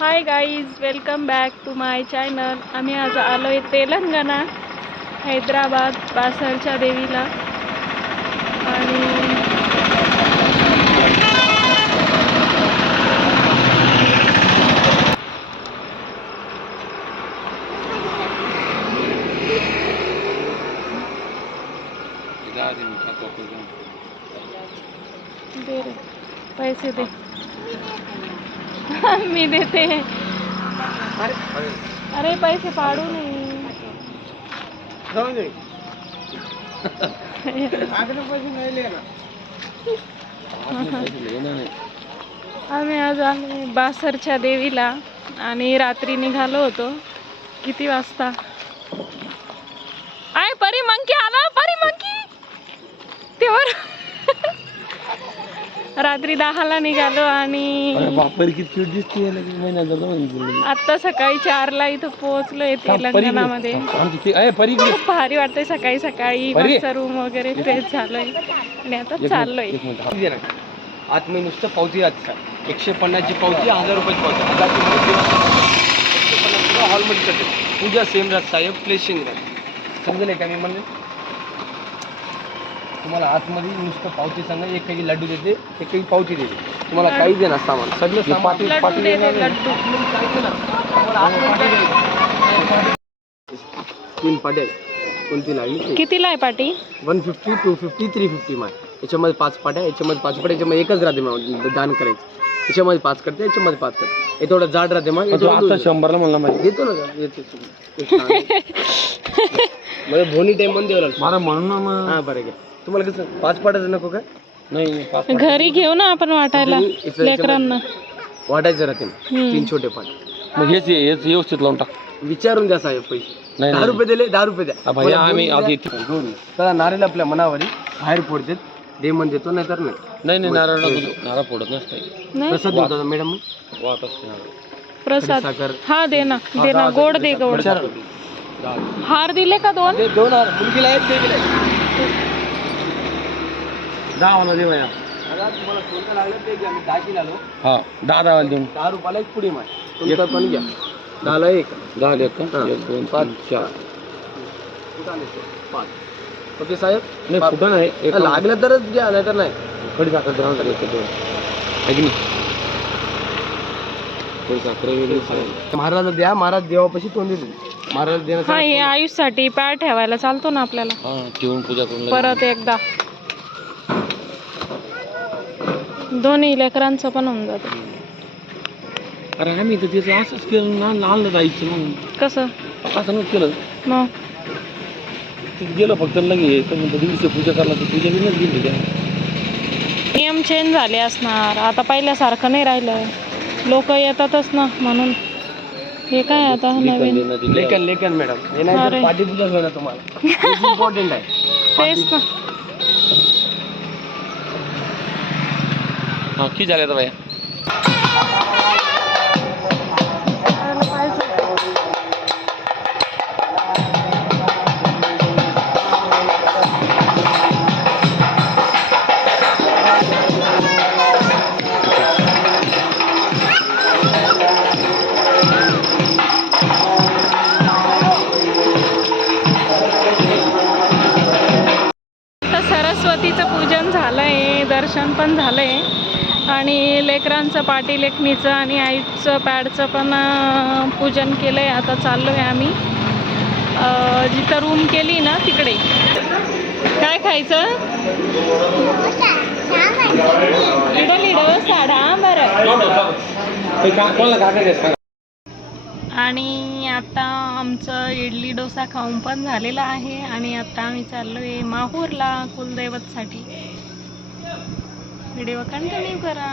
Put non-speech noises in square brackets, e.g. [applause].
Hi guys welcome back to my channel आम्ही आज आलो आहे तेलंगणा हैदराबाद बासरच्या देवीला. आणि दे रे पैसे दे. [laughs] मी देते. अरे. पैसे पाडू नये. [laughs] आम्ही आज आम्ही बासरच्या देवीला आणि रात्री निघालो होतो. किती वाजता? आय परी मंकी आला परी मंकी! तेवर रात्री दहाला निघालो आणि बापर किती क्यूट दिसते महिना झाला आता सकाळी चारला इथं अरे परी खूप भारी वाटतंय सकाळी सकाळी. रूम वगैरे फ्रेश झालोय. आणि आता चाललोय. आतमध्ये नुसतं पावती आजचा एकशे पन्नासची पावती हजार रुपयाची पावती. हजार एकशे पन्नास हॉलमध्ये पूजा सेम राहत साहेब प्लेसिंग राहत समजेल का मी म्हणले? तुम्हाला आतमध्ये नुसतं पावती सांगा एक काही लड्डू देते एक काही पावती देते. तुम्हाला काही देणार सामान. सगळं सामान. लड्डू दे दे, लड्डू तीन पाट्या कोणती लागली? कितीला आहे पाटी? One fifty two fifty three fifty माय याच्यामध्ये पाच पाट्या याच्यामध्ये पाच पाट्या याच्यामध्ये एकच राहते मग दान करायचं. याच्यामध्ये पाच करते याच्यामध्ये पाच करते. हे थोडं जाड राहते [laughs] मग आता शंभरला म्हणला माहिती. येतो ना का? येतो म्हणजे भोनी टाइममध्ये द्यावं लागतं. म्हणून हा बरं घ्या तुम्हाला कसं पाच पाट्याचं नको का? नाही पाच घरी घेऊ ना आपण वाटायला इथं- लेकरांना. वाटायचं राहते ना. हम्म. तीन छोटे पाट मग हेच हेच व्यवस्थित लावून टाक. विचारून द्या साहेब पैसे. नाही, दहा नाही. रुपये दिले दहा रुपये द्या. हा, भैया, मला आम्ही दोन आधी द्या. दोन. द्या. चला नारेल आपल्या मनावरी बाहेर फोडतात दे म्हण देतो नाही तर नाही. नाही नाही नारळ नको नारळ फोडत नसते नाही. कसं देतो मॅडम. वाट असते नारळ प्रसाद. साखर. हा दे ना दे ना गोड दे गोड. विचार हार दिले का दोन? ते दोन हजार मुलगीला देवीला आहेत. दहा वाला दे भैया दादा, तुम्हाला कोणतं लागलं ते घ्या मी दहा आलो हा दहा दहा वाला देऊन. दहा रुपयाला एक पुडी माय तुमचं पण घ्या. दहाला एक. दहा का? हा. एक दोन पाच. चार. कुठं आले ते? पाच. ओके साहेब? नाही पाच. फुटा नाही एक लागलं तरच घ्या नाही तर नाही. खडी साखर द्या ना एक दोन. आहे की नाही? खडी साखर वगैरे सगळं. महाराज द्या महाराज देवापाशी तोंड देतो महाराज हा देण्यासाठी हे आयुषसाठी पाय ठेवायला चालतो ना आपल्याला. हा ठेवून पूजा करून. परत एकदा. दोन्ही लेकरांचं पण होऊन जातं. अरे आम्ही तर त्याचं असंच केलं ना आणलं जायचं मग. कसं? असं नव्हतं केलं. मग? तिथे गेलो फक्त लगे तर म्हणतो दिवशी पूजा करला तर पूजा बिनच गेली त्या नियम चेंज झाले असणार. आता पहिल्यासारखं नाही राहिलं लोक येतातच ना म्हणून. हे काय आता नवीन? लेखन लेखन मॅडम हे नाही अरे. तर तुम्हाला. इम्पॉर्टंट आहे. [laughs] तेच ना. हां किती झाले आता बाया? सरस्वतीचं पूजन झालं आहे दर्शन पण झालं आहे आणि लेकरांचं पाटी लेखणीचं आणि आईचं पॅडचं पण पूजन केलं आहे आता चाललो आहे आम्ही जिथं रूम केली ना तिकडे. काय खायचं? इडली डोसा साडा बरं आणि आता आमचं इडली डोसा खाऊन पण झालेला आहे. आणि आता आम्ही चाललो आहे माहूरला कुलदैवतसाठी. व्हिडिओ कंटिन्यू करा.